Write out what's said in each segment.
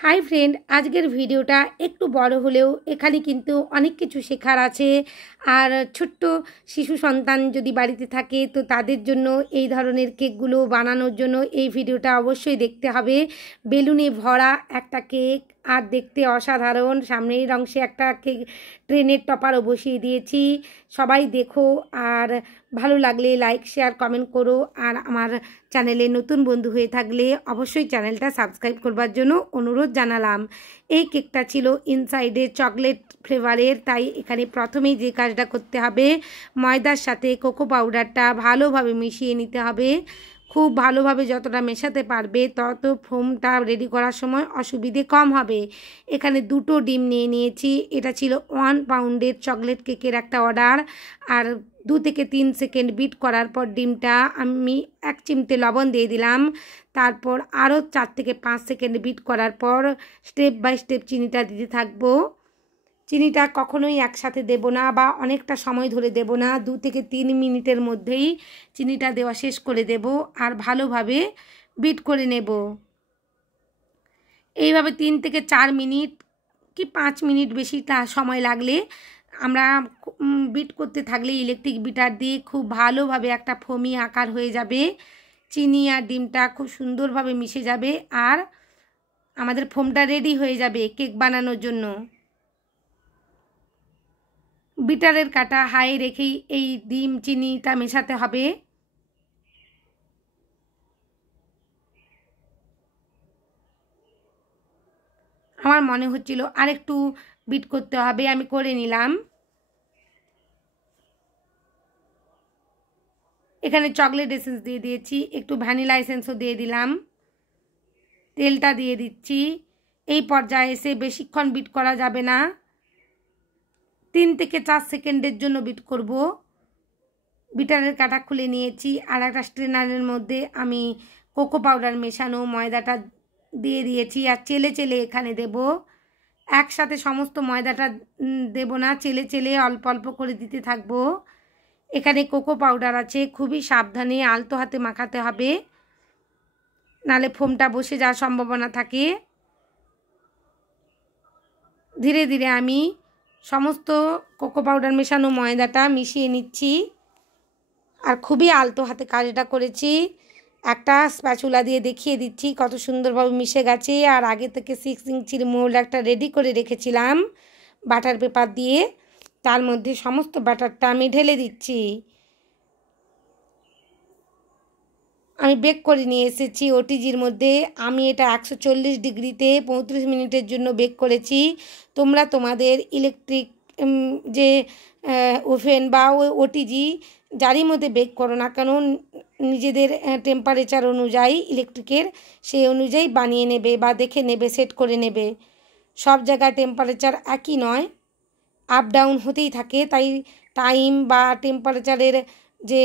High friend आजकेर भिडियोटा एकटू बड़ हलेও एखाने किन्तु अनेक किछु शेखार आछे और छोट्ट शिशु सन्तान यदि बाड़ीते थाके तो तादेर जोन्नो एई धरनेर केकगुलो बानानोर जोन्नो एई भिडियोटा अवश्यई देखते हबे। बेलुने भरा एकटा केक और देखते असाधारण सामनेर अंशे एकटा केक ट्रेनेर टपारও बसिए दिएछि। सबाई देखो और भालो लागले लाइक शेयर कमेंट करो और आमार चैनेले नतून बंधु हये थाकले अवश्यई चैनलटा सबस्क्राइब करबार जोन्नो अनुरोध जानालाम। এই কেকটা ছিল ইনসাইডে চকলেট ফ্লেভারের, তাই এখানে প্রথমেই যে কাজটা করতে হবে ময়দার সাথে কোকো পাউডারটা ভালোভাবে মিশিয়ে নিতে হবে। খুব ভালোভাবে যতটা মেশাতে পারবে তত ফোমটা রেডি করার সময় অসুবিধে কম হবে। এখানে দুটো ডিম নিয়ে নিয়েছি। এটা ছিল 1 পাউন্ডের চকলেট কেকের একটা অর্ডার। আর 2 থেকে 3 সেকেন্ড বিট করার পর ডিমটা আমি 1 চিমটে লবণ দিয়ে দিলাম। তারপর আরও 4 থেকে 5 সেকেন্ড বিট করার পর স্টেপ বাই স্টেপ চিনিটা দিতে থাকবো। চিনিটা কখনোই একসাথে দেব না বা অনেকটা সময় ধরে দেব না, 2 থেকে 3 মিনিটের মধ্যেই চিনিটা দেওয়া শেষ করে দেব আর ভালোভাবে বিট করে নেব। এইভাবে 3 থেকে 4 মিনিট কি 5 মিনিট বেশিটা সময় লাগলে আমরা বিট করতে থাকলে ইলেকট্রিক বিটার দিয়ে খুব ভালোভাবে একটা ফোমি আকার হয়ে যাবে। চিনি আর ডিমটা খুব সুন্দরভাবে মিশে যাবে আর আমাদের ফোমটা রেডি হয়ে যাবে কেক বানানোর জন্য। বিটারের কাটা হাই রেখেই এই ডিম চিনিটা মেশাতে হবে। আমার মনে হচ্ছিল আরেকটু বিট করতে হবে, আমি করে নিলাম। এখানে চকলেট এসেন্স দিয়ে দিয়েছি, একটু ভ্যানিলা এসেন্সও দিয়ে দিলাম, তেলটা দিয়ে দিচ্ছি। এই পর্যায়ে এসে বেশিক্ষণ বিট করা যাবে না, 3 থেকে 4 সেকেন্ডের জন্য বিট করব। বিটারের কাটা খুলে নিয়েছি আর একটা স্ট্রেনারের মধ্যে আমি কোকো পাউডার মেশানো ময়দাটা দিয়ে দিয়েছি আর চেলে চেলে এখানে দেব। একসাথে সমস্ত ময়দাটা দেব না, চেলে চেলে অল্প অল্প করে দিতে থাকবো। এখানে কোকো পাউডার আছে, খুবই সাবধানে আলতো হাতে মাখাতে হবে, নালে ফোমটা বসে যাওয়ার সম্ভাবনা থাকে। ধীরে ধীরে আমি সমস্ত কোকো পাউডার মেশানো ময়দাটা মিশিয়ে নিচ্ছি আর খুবই আলতো হাতে কাজটা করেছি। একটা স্প্যাচুলা দিয়ে দেখিয়ে দিচ্ছি কত সুন্দরভাবে মিশে গেছে। আর আগে থেকে 6 ইঞ্চির মোল্ড একটা রেডি করে রেখেছিলাম বাটার পেপার দিয়ে, তার মধ্যে সমস্ত ব্যাটারটা আমি ঢেলে দিচ্ছি। আমি বেক করে নিয়ে এসেছি ওটিজির মধ্যে। আমি এটা 140 ডিগ্রিতে 35 মিনিটের জন্য বেক করেছি। তোমরা তোমাদের ইলেকট্রিক যে ওভেন বা ওটিজি যারই মধ্যে বেক করো না কেন নিজেদের টেম্পারেচার অনুযায়ী ইলেকট্রিকের সেই অনুযায়ী বানিয়ে নেবে বা দেখে নেবে, সেট করে নেবে। সব জায়গায় টেম্পারেচার একই নয়, আপ ডাউন হতেই থাকে, তাই টাইম বা টেম্পারেচারের যে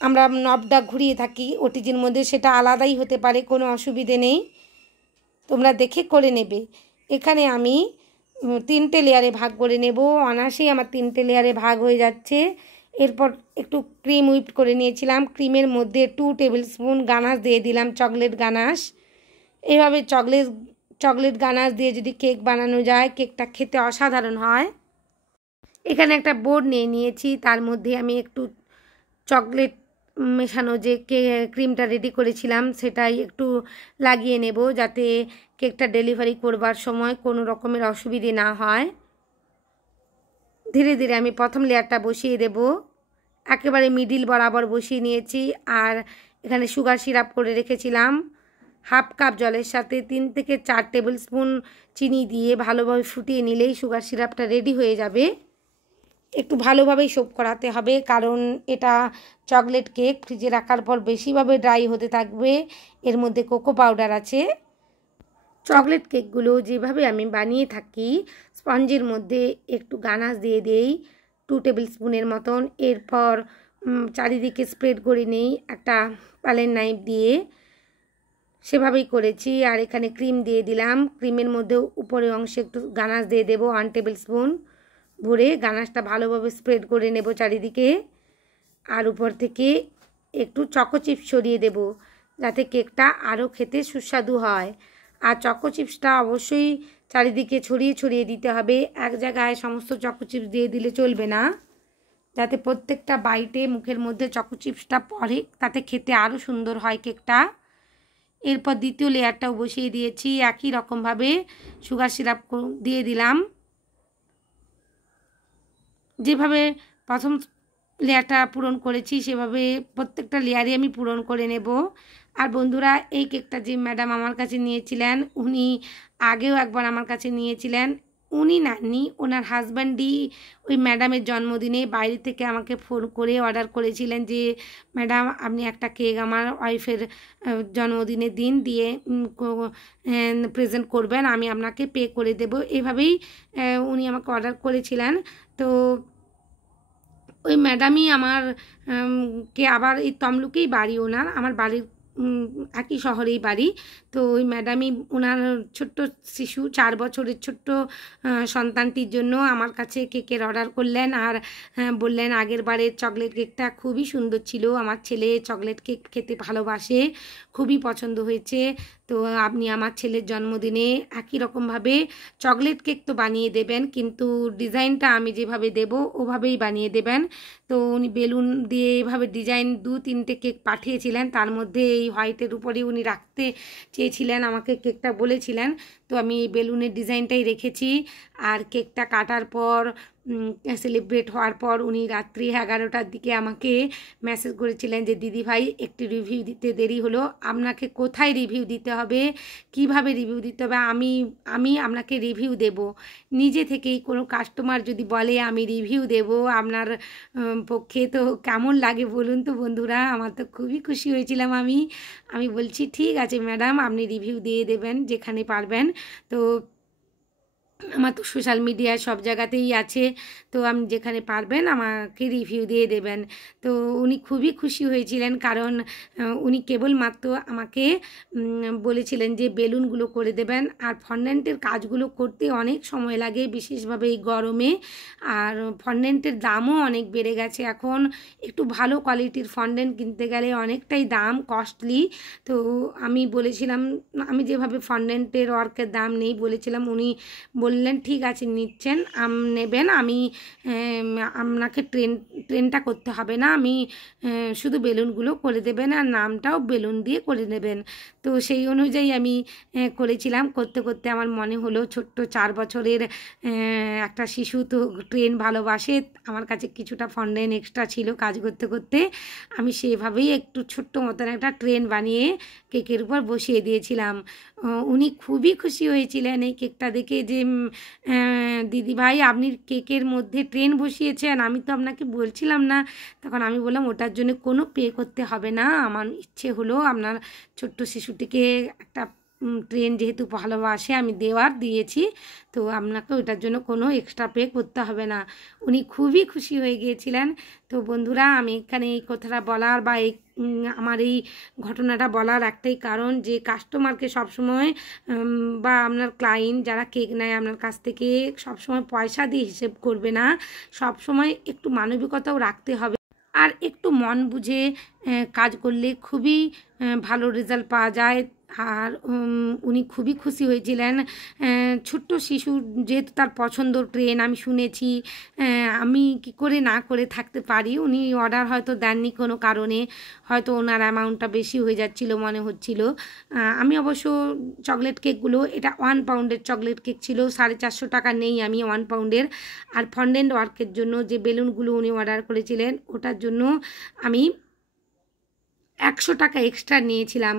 আমরা নবটা ঘুরিয়ে থাকি ওটিজির মধ্যে সেটা আলাদাই হতে পারে, কোনো অসুবিধে নেই, তোমরা দেখে করে নেবে। এখানে আমি 3টে লেয়ারে ভাগ করে নেব। অনায়াসেই আমার 3টে লেয়ারে ভাগ হয়ে যাচ্ছে। এরপর একটু ক্রিম হুইপ করে নিয়েছিলাম, ক্রিমের মধ্যে 2 টেবিল স্পুন গানাশ দিয়ে দিলাম, চকলেট গানাশ। এইভাবে চকলেট গানাশ দিয়ে যদি কেক বানানো যায় কেকটা খেতে অসাধারণ হয়। এখানে একটা বোর্ড নিয়ে নিয়েছি, তার মধ্যে আমি একটু চকলেট মেশানো যে ক্রিমটা রেডি করেছিলাম সেটাই একটু লাগিয়ে নেব যাতে কেকটা ডেলিভারি করবার সময় কোনো রকমের অসুবিধে না হয়। ধীরে ধীরে আমি প্রথম লেয়ারটা বসিয়ে দেব, একেবারে মিডিল বরাবর বসিয়ে নিয়েছি। আর এখানে সুগার সিরাপ করে রেখেছিলাম, হাফ কাপ জলের সাথে 3 থেকে 4 টেবিল স্পুন চিনি দিয়ে ভালোভাবে ফুটিয়ে নিলেই সুগার সিরাপটা রেডি হয়ে যাবে। একটু ভালোভাবেই সোপ করাতে হবে কারণ এটা চকলেট কেক, ফ্রিজে রাখার পর বেশিভাবে ড্রাই হতে থাকবে। এর মধ্যে কোকো পাউডার আছে। চকলেট কেকগুলো যেভাবে আমি বানিয়ে থাকি স্পঞ্জের মধ্যে একটু গানাশ দিয়ে দেই 2 টেবিল স্পুনের মতন, এরপর চারিদিকে স্প্রেড করে নেই একটা পালের নাইফ দিয়ে, সেভাবেই করেছি। আর এখানে ক্রিম দিয়ে দিলাম, ক্রিমের মধ্যেও উপরে অংশে একটু গানাশ দিয়ে দেবো 1 টেবিল স্পুন ভরে। গানাশটা ভালোভাবে স্প্রেড করে নেব চারিদিকে আর উপর থেকে একটু চকো চিপস ছড়িয়ে দেব যাতে কেকটা আরও খেতে সুস্বাদু হয়। আর চকো চিপসটা অবশ্যই চারিদিকে ছড়িয়ে ছড়িয়ে দিতে হবে, এক জায়গায় সমস্ত চকো চিপস দিয়ে দিলে চলবে না, যাতে প্রত্যেকটা বাইটে মুখের মধ্যে চকো চিপসটা পড়ে, তাতে খেতে আরও সুন্দর হয় কেকটা। এরপর দ্বিতীয় লেয়ারটাও বসিয়ে দিয়েছি, একই রকমভাবে সুগার সিরাপ দিয়ে দিলাম। যেভাবে প্রথম লেয়ারটা পূরণ করেছি সেভাবে প্রত্যেকটা লেয়ারই আমি পূরণ করে নেব। আর বন্ধুরা, এই কেকটা যে ম্যাডাম আমার কাছে নিয়েছিলেন, উনি আগেও একবার আমার কাছে নিয়েছিলেন। উনি নেননি, ওনার হাজব্যান্ডই ওই ম্যাডামের জন্মদিনে বাইরে থেকে আমাকে ফোন করে অর্ডার করেছিলেন যে ম্যাডাম আপনি একটা কেক আমার ওয়াইফের জন্মদিনের দিন দিয়ে প্রেজেন্ট করবেন, আমি আপনাকে পে করে দেব। এভাবেই উনি আমাকে অর্ডার করেছিলেন। তো ওই ম্যাডামই আমার কে আবার এই তমলুকেই বাড়ি ওনার, আমার বাড়ির একই শহরেই বাড়ি। তো ওই ম্যাডামই ওনার ছোট্ট শিশু 4 বছরের ছোট্ট সন্তানটির জন্য আমার কাছে কেকের অর্ডার করলেন, আর বললেন আগের বারের চকলেট কেকটা খুবই সুন্দর ছিল, আমার ছেলে চকলেট কেক খেতে ভালোবাসে, খুবই পছন্দ হয়েছে। তো আপনি আমার ছেলের জন্মদিনে একই রকমভাবে চকলেট কেক তো বানিয়ে দেবেন, কিন্তু ডিজাইনটা আমি যেভাবে দেব ওভাবেই বানিয়ে দেবেন। তো উনি বেলুন দিয়ে এভাবে ডিজাইন 2-3টে কেক পাঠিয়েছিলেন, তার মধ্যে এই হোয়াইটের উপরে উনি রাখতে চেয়েছিলেন, আমাকে কেকটা বলেছিলেন। তো আমি এই বেলুনের ডিজাইনটাই রেখেছি। আর কেকটা কাটার পর সেলিব্রেট হওয়ার পর উনি রাত্রি 11টার দিকে আমাকে মেসেজ করেছিলেন যে দিদিভাই একটু রিভিউ দিতে দেরি হলো, আপনাকে কোথায় রিভিউ দিতে হবে, কিভাবে রিভিউ দিতে হবে, আমি আপনাকে রিভিউ দেব। নিজে থেকেই কোনো কাস্টমার যদি বলে আমি রিভিউ দেব আপনার পক্ষে, তো কেমন লাগে বলুন তো বন্ধুরা, আমার তো খুবই খুশি হয়েছিলাম। আমি বলছি ঠিক আছে ম্যাডাম, আপনি রিভিউ দিয়ে দেবেন যেখানে পারবেন। তো আমার তো সোশ্যাল মিডিয়ায় সব জায়গাতেই আছে, তো আপনি যেখানে পারবেন আমাকে রিভিউ দিয়ে দেবেন। তো উনি খুবই খুশি হয়েছিলেন, কারণ উনি কেবলমাত্র আমাকে বলেছিলেন যে বেলুনগুলো করে দেবেন। আর ফন্ডেন্টের কাজগুলো করতে অনেক সময় লাগে, বিশেষভাবে এই গরমে। আর ফন্ডেন্টের দামও অনেক বেড়ে গেছে এখন, একটু ভালো কোয়ালিটির ফন্ডেন্ট কিনতে গেলে অনেকটাই দাম, কস্টলি। তো আমি বলেছিলাম, আমি যেভাবে ফন্ডেন্টের ওয়ার্কের দাম নেই বলেছিলাম, উনি বললেন ঠিক আছে নিচ্ছেন নেবেন, আমি আপনাকে ট্রেনটা করতে হবে না, আমি শুধু বেলুনগুলো করে দেবেন আর নামটাও বেলুন দিয়ে করে নেবেন। তো সেই অনুযায়ী আমি করেছিলাম। করতে করতে আমার মনে হলো ছোট্ট 4 বছরের একটা শিশু তো ট্রেন ভালোবাসে, আমার কাছে কিছুটা ফন্ডেন্ট এক্সট্রা ছিল, কাজ করতে করতে আমি সেভাবেই একটু ছোট্ট মতন একটা ট্রেন বানিয়ে কেকের উপর বসিয়ে দিয়েছিলাম। উনি খুবই খুশি হয়েছিলেন এই কেকটা দেখে যে দিদিভাই আপনি কেকের মধ্যে ট্রেন বসিয়েছেন, আমি তো আপনাকে বলছিলাম না। তখন আমি বললাম ওটার জন্য কোনো পে করতে হবে না, আমার ইচ্ছে হলো আপনার ছোট্ট শিশুটিকে একটা ট্রেন যেহেতু ভালোবাসে আমি দিয়েছি, তো আপনাকে ওটার জন্য কোনো এক্সট্রা পে করতে হবে না। উনি খুবই খুশি হয়ে গিয়েছিলেন। তো বন্ধুরা, আমি এখানে এই কথাটা বলার বা এই আমার এই ঘটনাটা বলার একটাই কারণ, যে কাস্টমারকে সবসময় বা আপনার ক্লায়েন্ট যারা কেক নেয় আপনার কাছ থেকে সবসময় পয়সা দিয়ে হিসেব করবে না, সবসময় একটু মানবিকতাও রাখতে হবে। আর একটু মন বুঝে কাজ করলে খুবই ভালো রেজাল্ট পাওয়া যায়। আর উনি খুবই খুশি হয়েছিলেন। ছোট্ট শিশু যেহেতু তার পছন্দ ট্রেন, আমি শুনেছি, আমি কি করে না করে থাকতে পারি। উনি অর্ডার হয়তো দেননি কোনো কারণে, হয়তো ওনার অ্যামাউন্টটা বেশি হয়ে যাচ্ছিল মনে হচ্ছিল। আমি অবশ্য চকলেট কেকগুলো, এটা 1 পাউন্ডের চকলেট কেক ছিল, 450 টাকা নেই আমি 1 পাউন্ডের। আর ফন্ডেন্ট ওয়ার্কের জন্য যে বেলুনগুলো উনি অর্ডার করেছিলেন ওটার জন্য আমি 100 টাকা এক্সট্রা নিয়েছিলাম,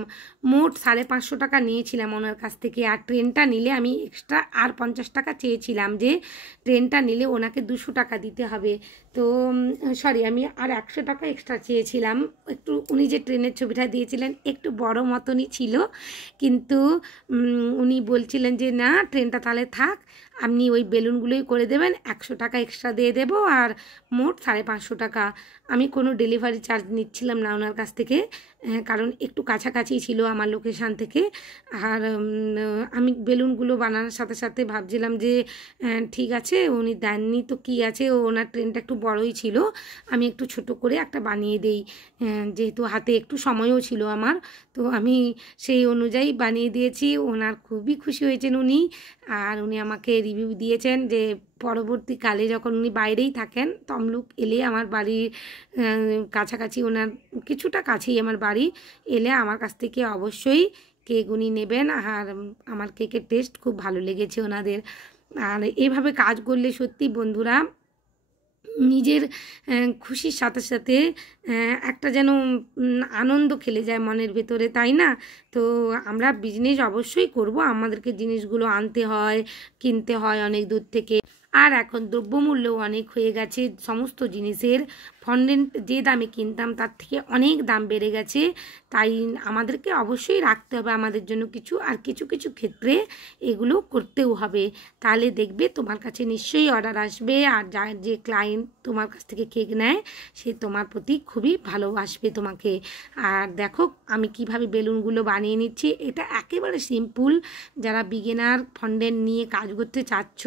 মোট 550 টাকা নিয়েছিলাম ওনার কাছ থেকে। আর ট্রেনটা নিলে আমি এক্সট্রা আর 50 টাকা চেয়েছিলাম, যে ট্রেনটা নিলে ওনাকে 200 টাকা দিতে হবে। তো সরি, আমি আর 100 টাকা এক্সট্রা চেয়েছিলাম। একটু উনি যে ট্রেনের ছবিটা দিয়েছিলেন একটু বড় মতনই ছিল, কিন্তু উনি বলছিলেন যে না ট্রেনটা তাহলে থাক, আপনি ওই বেলুনগুলোই করে দেবেন, 100 টাকা এক্সট্রা দিয়ে দেবো, আর মোট 550 টাকা। আমি কোনো ডেলিভারি চার্জ নিচ্ছিলাম না ওনার কাছ থেকে, কারণ একটু কাছাকাছি ছিল আমার লোকেশান থেকে। আর আমি বেলুনগুলো বানানোর সাথে সাথে ভাবছিলাম যে ঠিক আছে উনি দেননি তো কী আছে, ওনার ট্রেনটা একটু বড়ই ছিল, আমি একটু ছোট করে একটা বানিয়ে দেই, যেহেতু হাতে একটু সময়ও ছিল আমার, তো আমি সেই অনুযায়ী বানিয়ে দিয়েছি। ওনার খুবই খুশি হয়েছেন উনি, আর উনি আমাকে রিভিউ দিয়েছেন যে পরবর্তীকালে যখন উনি বাইরেই থাকেন, তমলুক এলে আমার বাড়ির কাছাকাছি, ওনার কিছুটা কাছেই আমার বাড়ি, এলে আমার কাছ থেকে অবশ্যই কেক উনি নেবেন। আর আমার কেকের টেস্ট খুব ভালো লেগেছে ওনাদের। আর এভাবে কাজ করলে সত্যি বন্ধুরা নিজের খুশির সাথে সাথে একটা যেন আনন্দ খেলে যায় মনের ভেতরে, তাই না? তো আমরা বিজনেস অবশ্যই করব, আমাদেরকে জিনিসগুলো আনতে হয়, কিনতে হয় অনেক দূর থেকে। আর এখন দ্রব্যমূল্যও অনেক হয়ে গেছে সমস্ত জিনিসের, ফন্ডেন্ট যে দামে কিনতাম তার থেকে অনেক দাম বেড়ে গেছে, তাই আমাদেরকে অবশ্যই রাখতে হবে আমাদের জন্য কিছু, আর কিছু কিছু ক্ষেত্রে এগুলো করতেও হবে। তাহলে দেখবে তোমার কাছে নিশ্চয়ই অর্ডার আসবে, আর যে ক্লায়েন্ট তোমার কাছ থেকে কেক নেয় সে তোমার প্রতি খুবই ভালোবাসবে তোমাকে। আর দেখো আমি কিভাবে বেলুনগুলো বানিয়ে নিচ্ছি, এটা একেবারে সিম্পল। যারা বিগিনার ফন্ডেন্ট নিয়ে কাজ করতে চাচ্ছ,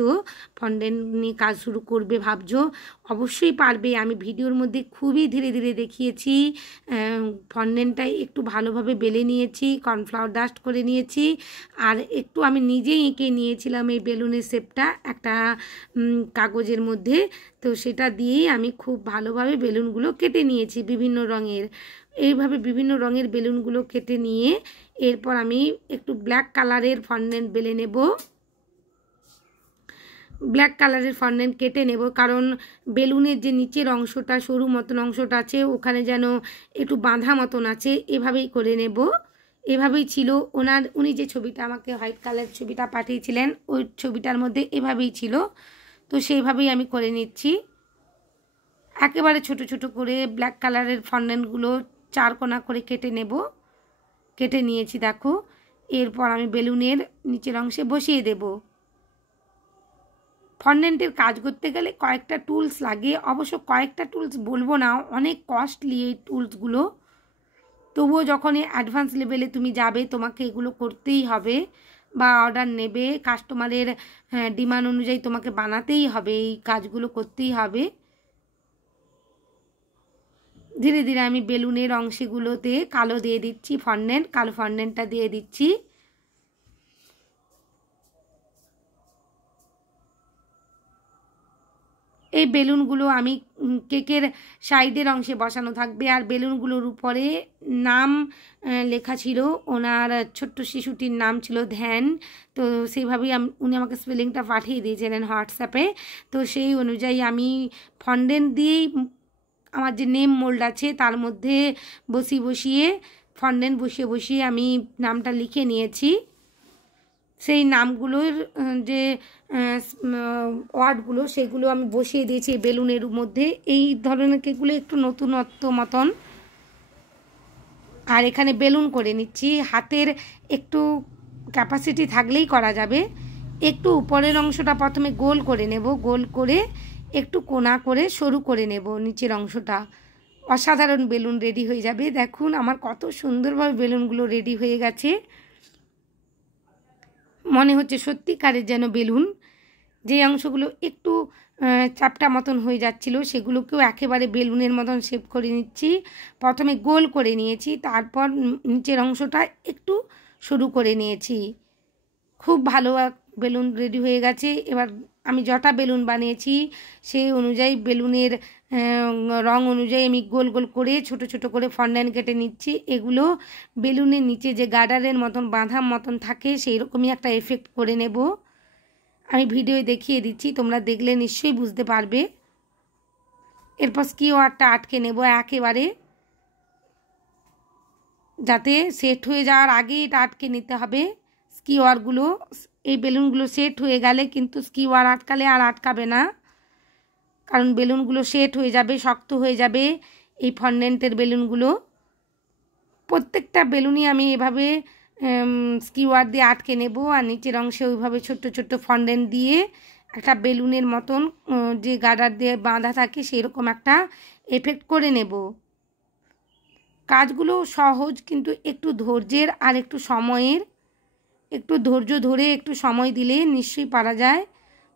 ফন্ডেন্ট নিয়ে কাজ শুরু করবে ভাবছো, অবশ্যই পারবে। আমি ভিডিওর মধ্যে খুবই ধীরে ধীরে দেখিয়েছি। ফন্ডেন্টটাই একটু ভালোভাবে বেলে নিয়েছি, কর্নফ্লাওয়ার ডাস্ট করে নিয়েছি, আর একটু আমি নিজেই এঁকে নিয়েছিলাম এই বেলুনের শেপটা একটা কাগজের মধ্যে, তো সেটা দিয়েই আমি খুব ভালোভাবে বেলুনগুলো কেটে নিয়েছি বিভিন্ন রঙের। এইভাবে বিভিন্ন রঙের বেলুনগুলো কেটে নিয়ে এরপর আমি একটু ব্ল্যাক কালারের ফন্ডেন্ট বেলে নেব, ব্ল্যাক কালারের ফন্ডেন্ট কেটে নেব, কারণ বেলুনের যে নিচের অংশটা সরু মতন অংশটা আছে ওখানে যেন একটু বাঁধা মতন আছে, এভাবেই করে নেব। এভাবেই ছিল উনি যে ছবিটা আমাকে হোয়াইট কালারের ছবিটা পাঠিয়েছিলেন ওই ছবিটার মধ্যে এভাবেই ছিল, তো সেইভাবেই আমি করে নিচ্ছি। একেবারে ছোট ছোট করে ব্ল্যাক কালারের ফন্ডেন্টগুলো 4 কোণা করে কেটে নেব, কেটে নিয়েছি দেখো। এরপর আমি বেলুনের নিচের অংশে বসিয়ে দেব। ফন্ডেন্টের কাজ করতে গেলে কয়েকটা টুলস লাগে, অবশ্য কয়েকটা টুলস বলবো না, অনেক কস্টলি এই টুলসগুলো, তবুও যখন অ্যাডভান্স লেভেলে তুমি যাবে তোমাকে এগুলো করতেই হবে, বা অর্ডার নেবে কাস্টমারের ডিমান্ড অনুযায়ী তোমাকে বানাতেই হবে, এই কাজগুলো করতেই হবে। ধীরে ধীরে আমি বেলুনের অংশগুলোতে কালো দিয়ে দিচ্ছি, ফন্ডেন্ট কালো ফন্ডেন্টটা দিয়ে দিচ্ছি। এই বেলুনগুলো আমি কেকের সাইডের অংশে বসানো থাকবে, আর বেলুনগুলোর উপরে নাম লেখা ছিল, ওনার ছোট্ট শিশুটির নাম ছিল ধ্যান, তো সেইভাবেই উনি আমাকে স্পেলিংটা পাঠিয়ে দিয়েছিলেন হোয়াটসঅ্যাপে, তো সেই অনুযায়ী আমি ফন্ডেন্ট দিয়েই আমার যে নেম মোল্ড আছে তার মধ্যে বসিয়ে ফন্ডেন্ট বসিয়ে আমি নামটা লিখে নিয়েছি। সেই নামগুলোর যে ওয়ার্ডগুলো সেগুলো আমি বসিয়ে দিয়েছি বেলুনের মধ্যে। এই ধরনের কেকগুলো একটু নতুনত্ব মতন। আর এখানে বেলুন করে নিচ্ছি, হাতের একটু ক্যাপাসিটি থাকলেই করা যাবে। একটু উপরের অংশটা প্রথমে গোল করে নেব, গোল করে একটু কোণা করে সরু করে নেব নিচের অংশটা। অসাধারণ বেলুন রেডি হয়ে যাবে। দেখুন আমার কত সুন্দরভাবে বেলুনগুলো রেডি হয়ে গেছে, মনে হচ্ছে সত্যিকারের যেন বেলুন। যে অংশগুলো একটু চাপটা মতন হয়ে যাচ্ছিল সেগুলোকেও একেবারে বেলুনের মতন শেপ করে নিচ্ছি। প্রথমে গোল করে নিয়েছি, তারপর নিচের অংশটা একটু সরু করে নিয়েছি। খুব ভালো বেলুন রেডি হয়ে গেছে। এবার আমি যটা বেলুন বানিয়েছি সেই অনুযায়ী বেলুনের রং অনুযায়ী আমি গোল গোল করে ছোট ছোট করে ফন্ডেন্ট কেটে নিচ্ছি। এগুলো বেলুনের নিচে যে গার্ডারের মতন বাঁধা মতন থাকে সেই রকমই একটা এফেক্ট করে নেব। আমি ভিডিওয়ে দেখিয়ে দিচ্ছি, তোমরা দেখলে নিশ্চয়ই বুঝতে পারবে। এরপর স্কিওয়ারটা আটকে নেব একেবারে, যাতে সেট হয়ে যাওয়ার আগেই এটা আটকে নিতে হবে স্কিওয়ারগুলো। এই বেলুনগুলো সেট হয়ে গেলে কিন্তু স্কিওয়ার আটকালে আর আটকাবে না, কারণ বেলুনগুলো সেট হয়ে যাবে, শক্ত হয়ে যাবে এই ফন্ডেন্টের বেলুনগুলো। প্রত্যেকটা বেলুনই আমি এভাবে স্কিওয়ার দিয়ে আটকে নেব, আর নিচের অংশে ওইভাবে ছোট্ট ছোট্ট ফন্ডেন্ট দিয়ে একটা বেলুনের মতন যে গার্ডার দিয়ে বাঁধা থাকে সেই রকম একটা এফেক্ট করে নেব। কাজগুলো সহজ, কিন্তু একটু ধৈর্যের আর একটু সময়ের, একটু ধৈর্য ধরে একটু সময় দিলে নিশ্চয়ই পারা যায়।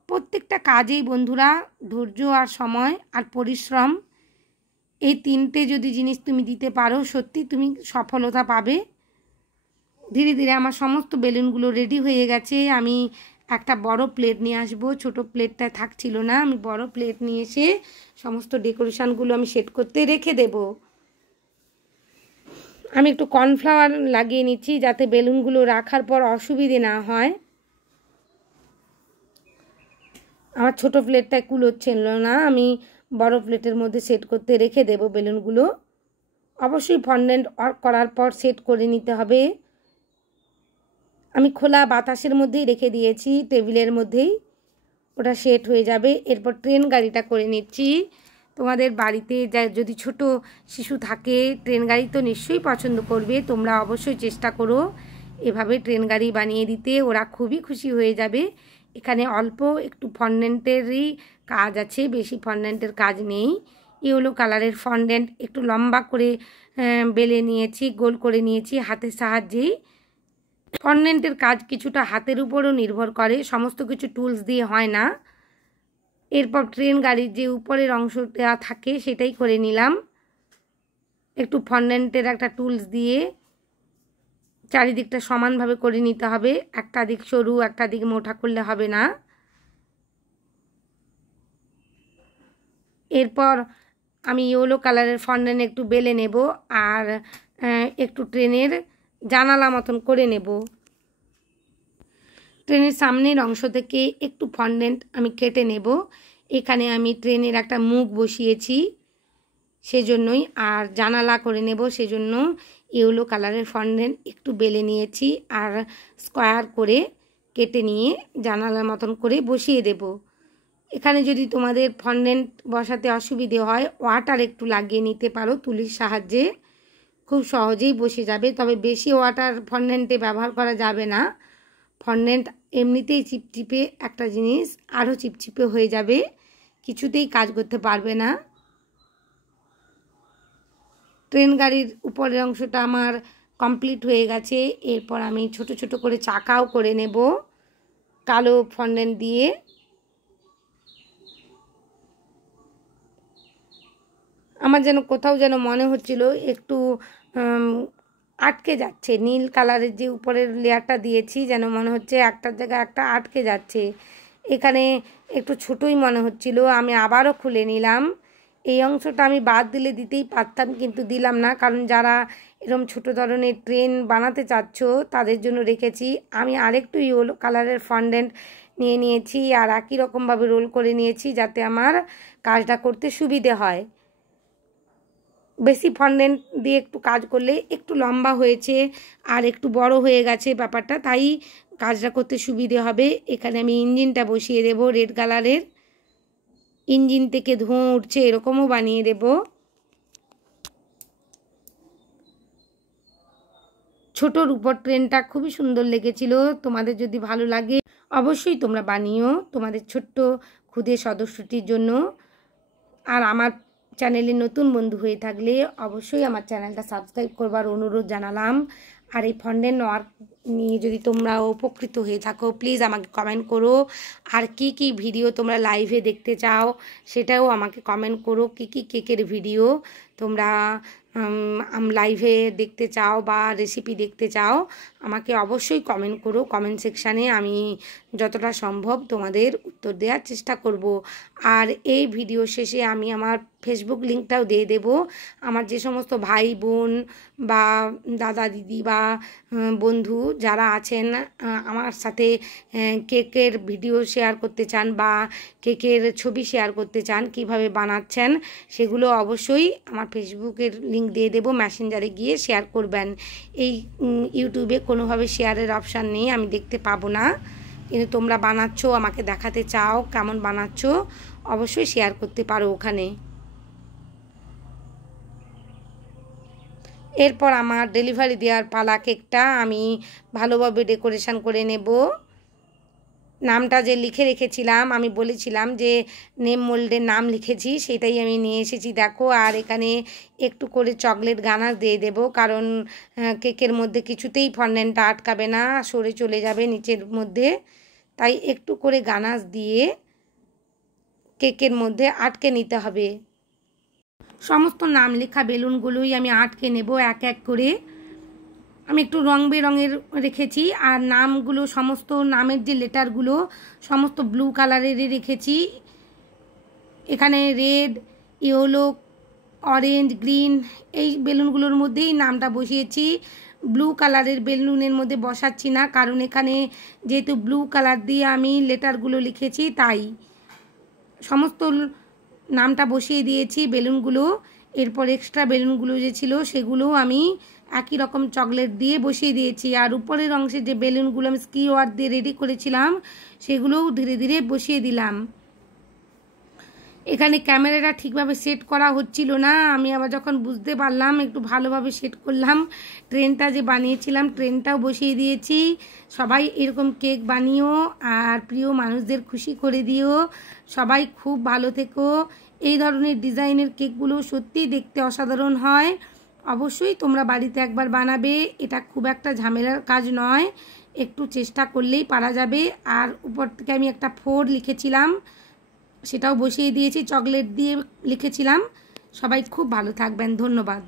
প্রত্যেকটা কাজেই বন্ধুরা ধৈর্য আর সময় আর পরিশ্রম, এই তিনটে যদি জিনিস তুমি দিতে পারো সত্যি তুমি সফলতা পাবে। ধীরে ধীরে আমার সমস্ত বেলুনগুলো রেডি হয়ে গেছে। আমি একটা বড় প্লেট নিয়ে আসবো, ছোট প্লেটটা থাকছিল না, আমি বড় প্লেট নিয়ে এসে সমস্ত ডেকোরেশনগুলো আমি সেট করতে রেখে দেব। আমি একটু কর্নফ্লাওয়ার লাগিয়ে নিচ্ছি যাতে বেলুনগুলো রাখার পর অসুবিধে না হয়। আমার ছোট প্লেটটা কুলোচ্ছিল না, আমি বড় প্লেটের মধ্যে সেট করতে রেখে দেব বেলুনগুলো। অবশ্যই ফন্ডেন্ট করার পর সেট করে নিতে হবে। আমি খোলা বাতাসের মধ্যেই রেখে দিয়েছি, টেবিলের মধ্যেই, ওটা সেট হয়ে যাবে। এরপর ট্রেন গাড়িটা করে নিচ্ছি। তোমাদের বাড়িতে যদি ছোট শিশু থাকে ট্রেন গাড়ি তো নিশ্চয়ই পছন্দ করবে। তোমরা অবশ্যই চেষ্টা করো এভাবে ট্রেন গাড়ি বানিয়ে দিতে, ওরা খুবই খুশি হয়ে যাবে। এখানে অল্প একটু ফন্ডেন্টেরই কাজ আছে, বেশি ফন্ডেন্টের কাজ নেই। ইয়েলো কালারের ফন্ডেন্ট একটু লম্বা করে বেলে নিয়েছি, গোল করে নিয়েছি হাতের সাহায্যেই। ফন্ডেন্টের কাজ কিছুটা হাতের উপরও নির্ভর করে, সমস্ত কিছু টুলস দিয়ে হয় না। এরপর ট্রেন গাড়ির যে উপরের অংশটা থাকে সেটাই করে নিলাম। একটু ফন্ডেন্টের একটা টুলস দিয়ে চারিদিকটা সমানভাবে করে নিতে হবে, একটা দিক সরু একটা দিক মোটা করলে হবে না। এরপর আমি ইয়েলো কালারের ফন্ডেন্ট একটু বেলে নেব আর একটু ট্রেনের জানালা মতন করে নেব। ট্রেনের সামনের অংশ থেকে একটু ফন্ডেন্ট আমি কেটে নেব। এখানে আমি ট্রেনের একটা মুখ বসিয়েছি সেজন্যই, আর জানালা করে নেব সেজন্য ইয়েলো কালারের ফন্ডেন্ট একটু বেলে নিয়েছি আর স্কোয়ার করে কেটে নিয়ে জানালার মতন করে বসিয়ে দেব। এখানে যদি তোমাদের ফন্ডেন্ট বসাতে অসুবিধে হয় ওয়াটার একটু লাগিয়ে নিতে পারো তুলির সাহায্যে, খুব সহজেই বসে যাবে। তবে বেশি ওয়াটার ফন্ডেন্টে ব্যবহার করা যাবে না, ফন্ডেন্ট এমনিতেই চিপচিপে একটা জিনিস, আরও চিপচিপে হয়ে যাবে, কিছুতেই কাজ করতে পারবে না। ট্রেন গাড়ির উপরের অংশটা আমার কমপ্লিট হয়ে গেছে। এরপর আমি ছোট ছোট করে চাকাও করে নেব কালো ফন্ডেন্ট দিয়ে। আমার যেন কোথাও যেন মনে হচ্ছিল একটু আটকে যাচ্ছে, নীল কালারের যে উপরের লেয়ারটা দিয়েছি যেন মনে হচ্ছে একটার জায়গায় একটা আটকে যাচ্ছে। এখানে একটু ছোটোই মনে হচ্ছিল, আমি আবারও খুলে নিলাম। এই অংশটা আমি বাদ দিলে দিতেই পারতাম কিন্তু দিলাম না, কারণ যারা এরকম ছোট ধরনের ট্রেন বানাতে চাচ্ছ তাদের জন্য রেখেছি। আমি আরেকটু ইয়েলো কালারের ফন্ডেন্ট নিয়ে নিয়েছি আর একই রকমভাবে রোল করে নিয়েছি যাতে আমার কাজটা করতে সুবিধে হয়। বেশি ফন্ডেন্ট দিয়ে একটু কাজ করলে একটু লম্বা হয়েছে আর একটু বড় হয়ে গেছে ব্যাপারটা, তাই কাজটা করতে সুবিধে হবে। এখানে আমি ইঞ্জিনটা বসিয়ে দেব, রেড কালারের ইঞ্জিন থেকে ধোঁয়া উঠছে এরকমও বানিয়ে দেব। ছোটোর উপর ট্রেনটা খুবই সুন্দর লেগেছিল। তোমাদের যদি ভালো লাগে অবশ্যই তোমরা বানিও তোমাদের ছোট্ট ক্ষুদে সদস্যটির জন্য। আর আমার চ্যানেলে নতুন বন্ধু হয়ে থাকলে অবশ্যই আমার চ্যানেলটা সাবস্ক্রাইব করবার অনুরোধ জানালাম। আর এই ফন্ডেন্ট ওয়ার্ক নিয়ে যদি তোমরা উপকৃত হয়ে থাকো প্লিজ আমাকে কমেন্ট করো। আর কি কি ভিডিও তোমরা লাইভে দেখতে চাও সেটাও আমাকে কমেন্ট করো, কি কি কেকের ভিডিও তোমরা লাইভে দেখতে চাও বা রেসিপি দেখতে চাও আমাকে অবশ্যই কমেন্ট করো কমেন্ট সেকশানে, আমি যতটা সম্ভব তোমাদের উত্তর দেওয়ার চেষ্টা করব। আর এই ভিডিও শেষে আমি আমার ফেসবুক লিঙ্কটাও দিয়ে দেব। আমার যে সমস্ত ভাই বোন বা দাদা দিদি বা বন্ধু যারা আছেন আমার সাথে কেকের ভিডিও শেয়ার করতে চান বা কেকের ছবি শেয়ার করতে চান কিভাবে বানাচ্ছেন, সেগুলো অবশ্যই আমার ফেসবুকের লিঙ্ক দিয়ে দেবো, মেসেঞ্জারে গিয়ে শেয়ার করবেন। এই ইউটিউবে কোনোভাবে শেয়ারের অপশান নেই, আমি দেখতে পাবো না, কিন্তু তোমরা বানাচ্ছ আমাকে দেখাতে চাও কেমন বানাচ্ছ অবশ্যই শেয়ার করতে পারো ওখানে। এরপর আমার ডেলিভারি দেওয়ার পালা, কেকটা আমি ভালোভাবে ডেকোরেশন করে নেব। নামটা যে লিখে রেখেছিলাম, আমি বলেছিলাম যে নেম মোল্ডের নাম লিখেছি, সেটাই আমি নিয়ে এসেছি দেখো। আর এখানে একটু করে চকলেট গানাশ দিয়ে দেবো, কারণ কেকের মধ্যে কিছুতেই ফন্ডেন্টটা আটকাবে না, সরে চলে যাবে নিচের মধ্যে, তাই একটু করে গানাশ দিয়ে কেকের মধ্যে আটকে নিতে হবে। সমস্ত নাম লেখা বেলুনগুলোই আমি আটকে নেব এক এক করে। আমি একটু রং বেরঙের রেখেছি, আর নামগুলো সমস্ত নামের যে লেটারগুলো সমস্ত ব্লু কালারেরই রেখেছি। এখানে রেড, ইয়েলো, অরেঞ্জ, গ্রিন এই বেলুনগুলোর মধ্যেই নামটা বসিয়েছি। ব্লু কালারের বেলুনের মধ্যে বসাচ্ছি না, কারণ এখানে যেহেতু ব্লু কালার দিয়ে আমি লেটারগুলো লিখেছি, তাই সমস্ত নামটা বসিয়ে দিয়েছি বেলুনগুলো। এরপর এক্সট্রা বেলুনগুলো যে ছিল সেগুলো আমি একই রকম চকলেট দিয়ে বসিয়ে দিয়েছি। আর উপরের অংশে যে বেলুনগুলো আমি স্কিওয়ার দিয়ে রেডি করেছিলাম সেগুলোও ধীরে ধীরে বসিয়ে দিলাম। এখানে ক্যামেরাটা ঠিকভাবে সেট করা হচ্ছিল না, আমি আবার যখন বুঝতে পারলাম একটু ভালোভাবে সেট করলাম। ট্রেনটা যে বানিয়েছিলাম ট্রেনটাও বসিয়ে দিয়েছি। সবাই এরকম কেক বানিও আর প্রিয় মানুষদের খুশি করে দিও। সবাই খুব ভালো থেকো। এই ধরনের ডিজাইনের কেকগুলো সত্যিই দেখতে অসাধারণ হয়। অবশ্যই তোমরা বাড়িতে একবার বানাবে, এটা খুব একটা ঝামেলার কাজ নয়, একটু চেষ্টা করলেই পারা যাবে। আর উপর থেকে আমি একটা 4 লিখেছিলাম, সেটাও বসিয়ে দিয়েছি, চকলেট দিয়ে লিখেছিলাম। সবাই খুব ভালো থাকবেন, ধন্যবাদ।